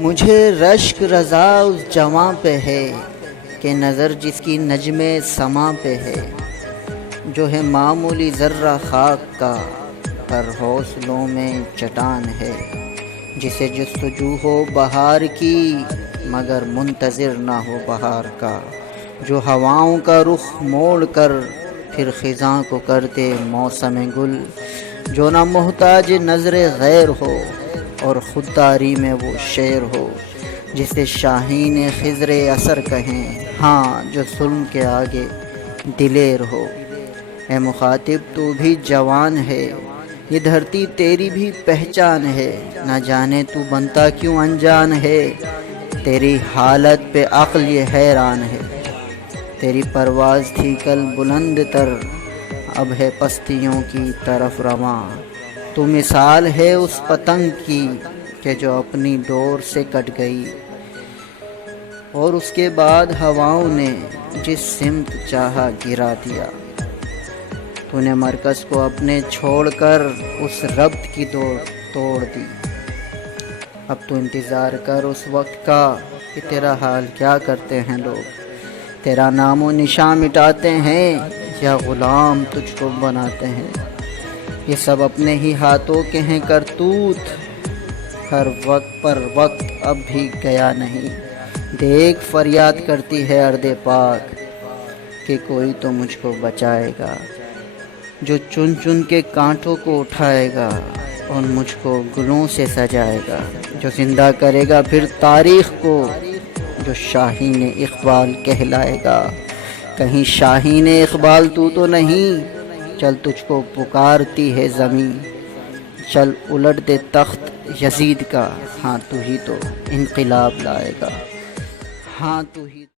مجھے رشک رضا اس جواں پہ ہے کہ نظر جس کی نجم سماں پہ ہے، جو ہے معمولی ذرہ خاک کا پر حوصلوں میں چٹان ہے، جسے جستجو ہو بہار کی مگر منتظر نہ ہو بہار کا، جو ہواؤں کا رخ موڑ کر پھر خزاں کو کر دے موسم گل، جو نہ محتاج نظر غیر ہو اور خودداری میں وہ شعر ہو، جسے شاہین خضر اثر کہیں، ہاں جو ظلم کے آگے دلیر ہو۔ اے مخاطب تو بھی جوان ہے، یہ دھرتی تیری بھی پہچان ہے، نہ جانے تو بنتا کیوں انجان ہے، تیری حالت پہ عقل یہ حیران ہے۔ تیری پرواز تھی کل بلند تر، اب ہے پستیوں کی طرف رواں، تو مثال ہے اس پتنگ کی کہ جو اپنی ڈور سے کٹ گئی، اور اس کے بعد ہواؤں نے جس سمت چاہا گرا دیا۔ تو نے مرکز کو اپنے چھوڑ کر اس ربط کی دوڑ توڑ دی، اب تو انتظار کر اس وقت کا کہ تیرا حال کیا کرتے ہیں لوگ، تیرا نام و نشاں مٹاتے ہیں یا غلام تجھ کو بناتے ہیں، یہ سب اپنے ہی ہاتھوں کے ہیں کرتوت، ہر وقت پر وقت اب بھی گیا نہیں، دیکھ فریاد کرتی ہے ارض پاک کہ کوئی تو مجھ کو بچائے گا، جو چن چن کے کانٹوں کو اٹھائے گا اور مجھ کو گلوں سے سجائے گا، جو زندہ کرے گا پھر تاریخ کو، جو شاہین اقبال کہلائے گا۔ کہیں شاہین اقبال تو نہیں، چل تجھ کو پکارتی ہے زمین، چل الٹ دے تخت یزید کا، ہاں تو ہی تو انقلاب لائے گا، ہاں تو ہی